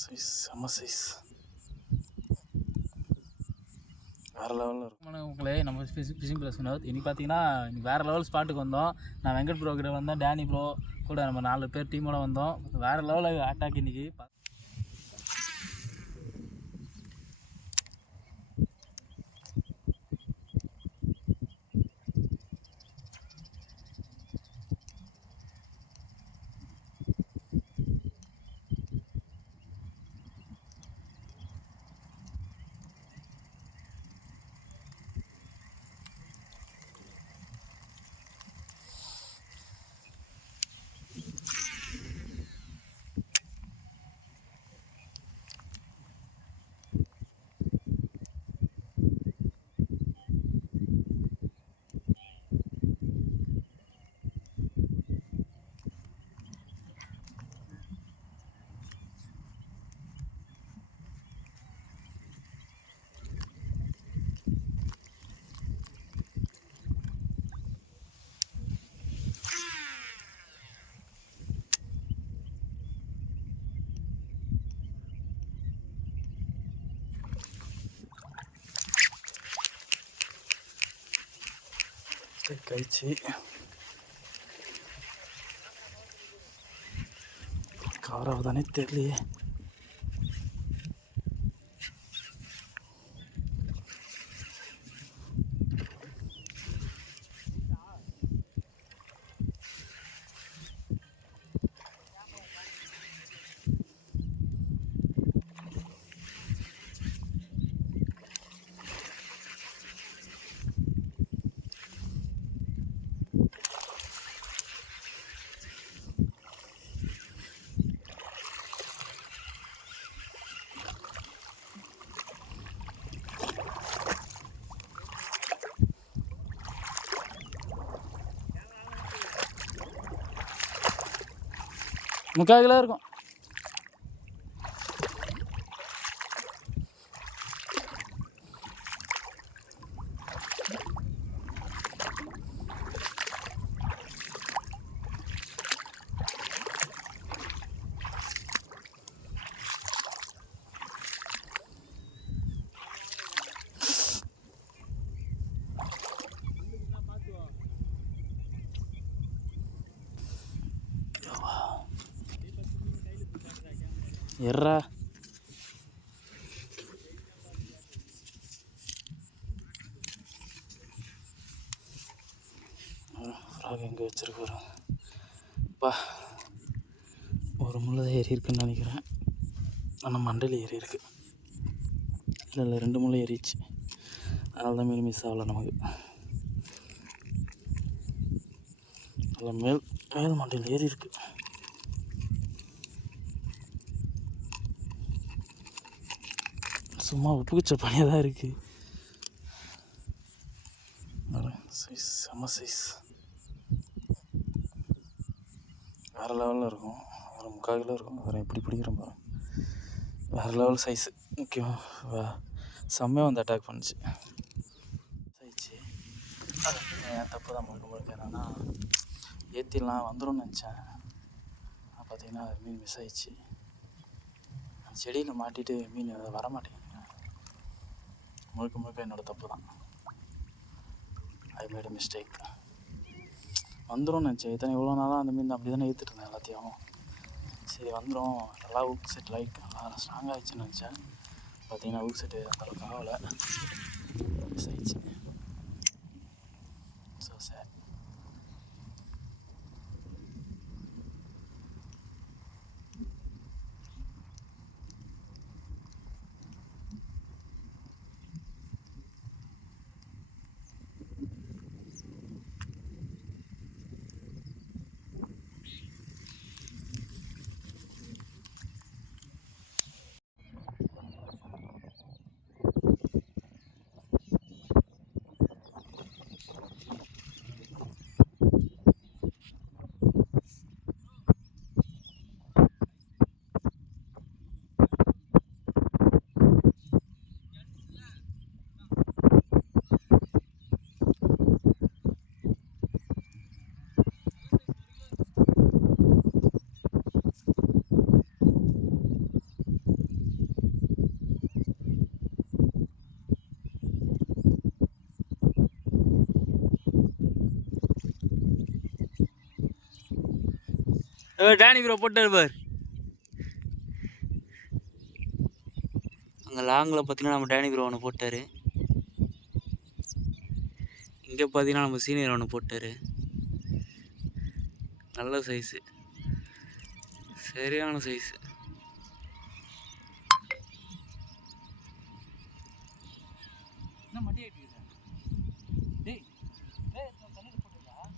Size செம்ம size வேறு லெவலில் இருக்கும். உங்களே நம்ம ஃபிஷிங் ப்ளஸ் வினோத் இன்னைக்கு பார்த்தீங்கன்னா வேறு லெவல் ஸ்பாட்டுக்கு வந்தோம். நான் வெங்கட் ப்ரோ கிட்ட வந்தேன், டேனி ப்ரோ கூட நம்ம 4 பேர் டீமோட வந்தோம். வேறு லெவலில் அட்டாக் இன்றைக்கி. கழிச்சு கவராக தானே தெரியலையே. முக்கால் கிலோ இருக்கும். எர்ரா ஃப்ராக் எங்கே வச்சுருக்குறோம் பா. ஒரு முள்ளு தான் ஏறி இருக்குன்னு நினைக்கிறேன். ஆனால் மண்டையில் ஏறி இருக்கு. இல்லை 2 முள்ளு ஏறிச்சு. அதனால தான் மீன் மிஸ் ஆகலை நமக்கு. அதில் மேல் மண்டையில் ஏறி இருக்கு. சும்மா உப்புக்குச்ச பனியாக தான் இருக்குது. சைஸ் செம்ம சைஸ் வேறு லெவலில் இருக்கும். ஒரு 3/4 கிலோ இருக்கும். வேறு எப்படி பிடிக்கிறோம் பாரு. வேறு லெவல் சைஸு முக்கியம். செம்மையாக வந்து அட்டாக் பண்ணிச்சு. சைச்சு என் தப்பு தான் முழுக்க என்னன்னா ஏற்றிடலாம் வந்துடும் நினச்சேன். பார்த்தீங்கன்னா மீன் மிஸ் ஆயிடுச்சு. செடியில் மாட்டிட்டு மீன் வரமாட்டேங்குது. முழுக்க என்னோடய தப்பு தான். I made a mistake. வந்துடும் நினச்சேன். இவ்வளோ நாளாக அந்த மீன் அப்படி தானே ஏற்றுட்டு இருந்தேன் எல்லாத்தையும். சரி வந்துடும், நல்லா ஊக் செட் லைட் நல்லா ஸ்ட்ராங் ஆகிடுச்சுன்னு நினச்சேன். பார்த்தீங்கன்னா ஊக் செட்டு அந்தளவுக்கு ஆகலை, மிஸ் ஆகிடுச்சு. ஸோ சார் டேனி ப்ரோ போட்டார் பார். அங்கே லாங்கில் பார்த்தீங்கன்னா நம்ம டேனி ப்ரோ ஒன்று போட்டார். இங்கே பார்த்தீங்கன்னா நம்ம சீனியர் ஒன்று போட்டார். நல்ல சைஸு, சரியான சைஸு.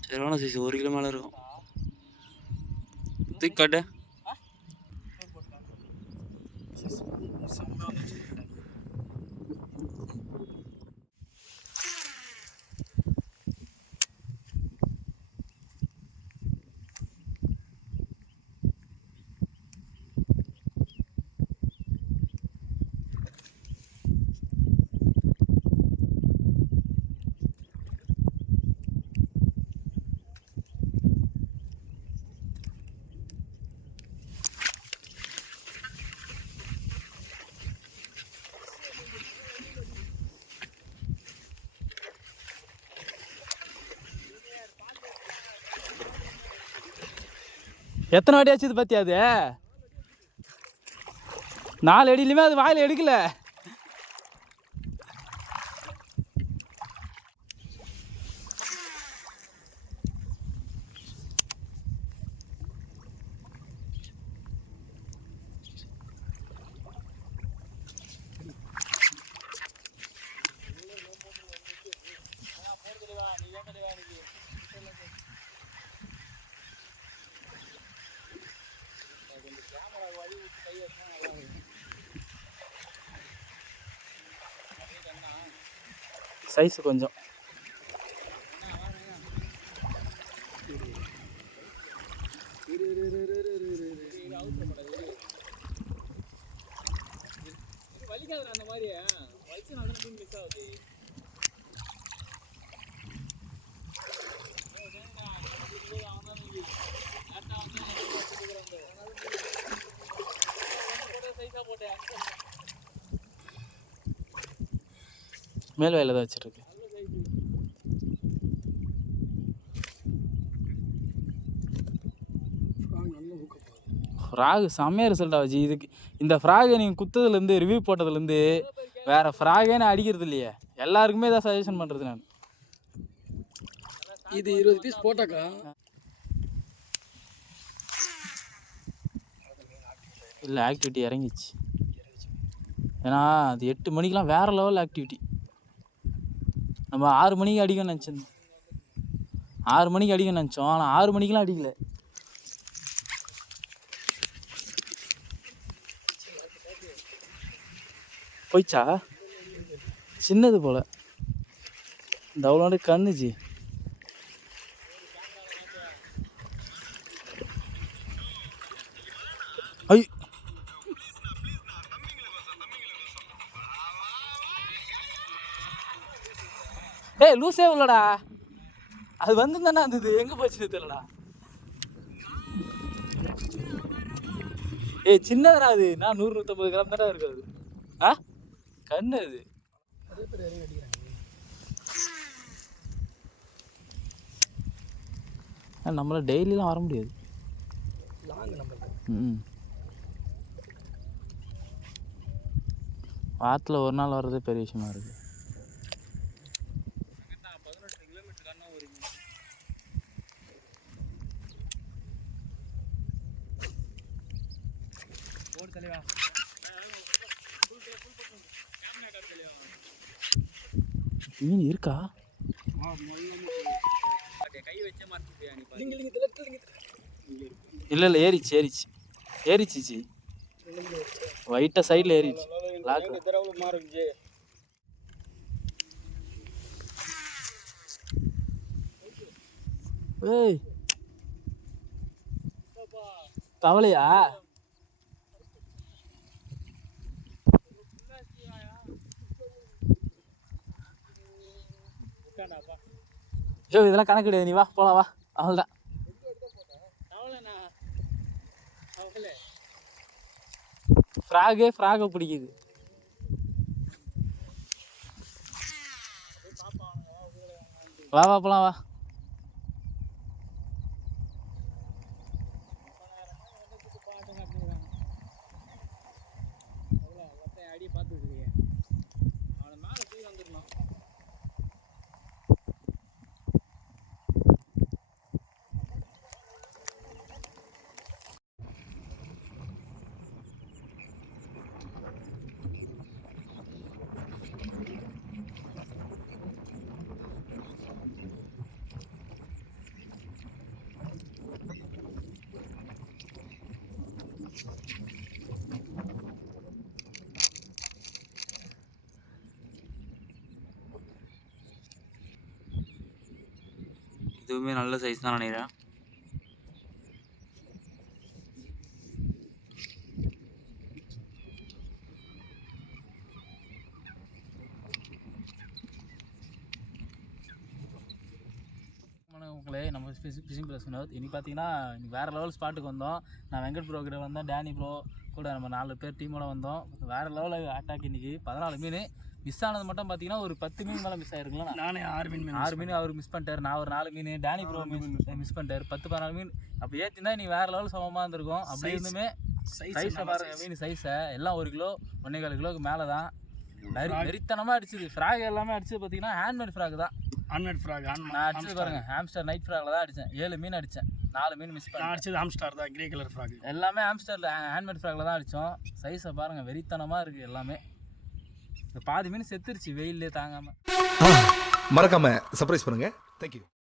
சரியான சைஸ், 1 கிலோ மேலே இருக்கும். தூக்கி காட்டு. எத்தனை வாட்டி ஆச்சு பார்த்தியா? அது 4 அடியிலுமே அது வாயில் எடுக்கல. சைஸ் கொஞ்சம் அந்த மாதிரி மிஸ் ஆகுது. மேல் வயலில் தான் வச்சுருக்கு. ஃப்ராகு செம்மையாக ரிசல்ட் ஆச்சு இதுக்கு. இந்த ஃப்ராகை நீங்கள் குத்ததுலேருந்து ரிவ்யூ போட்டதுலேருந்து வேறு ஃப்ராகே நான் அடிக்கிறது இல்லையே. எல்லாருக்குமே தான் சஜஷன் பண்ணுறது நான். இது 20 பீஸ் போட்டாக்கா இல்லை, ஆக்டிவிட்டி இறங்கிச்சு. ஏன்னா அது 8 மணிக்கெலாம் வேறு லெவல் ஆக்டிவிட்டி. நம்ம 6 மணிக்கு அடிக்கணும்னு நினச்சிருந்தோம். 6 மணிக்கு அடிக்கணும்னு நினச்சோம், ஆனால் 6 மணிக்கெலாம் அடிக்கல. போயிச்சா? சின்னது போல் இந்த அவ்வளோண்டு கண்ணுச்சு. ஐ ஏய் லூஸே உள்ளடா. அது வந்து தானே இருந்தது, எங்கே போச்சுன்னு தெரியலடா. ஏய் சின்னதுடா அது. நான் 100-150 கிராம் தானே இருக்காது. ஆ கண்ணு அது. நம்மள டெய்லிலாம் வர முடியாது. வாரத்தில் ஒரு நாள் வர்றதே பெரிய விஷயமா இருக்குது. மீன் இருக்கா? இல்லை ஏறிச்சு ஒயிட்டா சைடில் ஏறிச்சு. ஏய் தவளையா? ஐயோ இதெல்லாம் கணக்கு கிடையாது. நீ வா போலாம், வா. அவ்வளோதான். ஃப்ராகை பிடிக்குது. வா போலாம், வா. இதுவுமே நல்ல சைஸ் தான் நினைக்கிறேன். உங்களே நம்ம ஃபிஷிங் ப்ளஸ் வினோத் இன்னைக்கு பார்த்தீங்கன்னா இன்னைக்கு வேறு லெவல் ஸ்பாட்டுக்கு வந்தோம். நான் வெங்கட் ப்ரோ கிட்ட வந்தேன், டேனி ப்ரோ கூட நம்ம 4 பேர் டீமோட வந்தோம். வேறு லெவலில் அட்டாக் இன்னைக்கு 14 மீன் மிஸ் ஆனது மட்டும் பார்த்தீங்கன்னா ஒரு 10 மீன் மேலே மிஸ் ஆயிருக்குங்களா. நானே 6 மீன் அவர் மிஸ் பண்ணிட்டார். நான் ஒரு 4 மீன், டேனி ப்ரோ மிஸ் பண்ணிட்டார். 10-14 மீன் அப்படி ஏற்றிருந்தா நீ வேறு லெவல் சமமாக இருந்திருக்கும். அப்படி இருந்துமே சைஸை பாருங்க, மீன் சைஸை எல்லாம் 1 கிலோ 1.25 கிலோக்கு மேலே தான். வெறித்தனமாக அடிச்சுது. ஃப்ராக் எல்லாமே அடிச்சது பார்த்தீங்கன்னா ஹேண்ட்மேட் ஃப்ராக் தான். Handmade frock. நான் அடிச்சது பாருங்க ஹாம்ஸ்டர் நைட் ஃப்ராக்ல தான் அடித்தேன். 7 மீன் அடித்தேன், 4 மீன் மிஸ் பண்ணேன். நான் அடிச்சது ஹாம்ஸ்டர் தான், கிரே கலர் ஃப்ராக். எல்லாமே ஹாம்ஸ்டரில் ஹேண்ட்மேட் ஃப்ராக்ல தான் அடித்தோம். சைஸை பாருங்கள், வெறித்தனமாக இருக்குது எல்லாமே. இந்த பாதி மீன் செத்துருச்சு வெயிலே தாங்காமல். மறக்காம சர்ப்ரைஸ் பண்ணுங்க. தேங்க்யூ.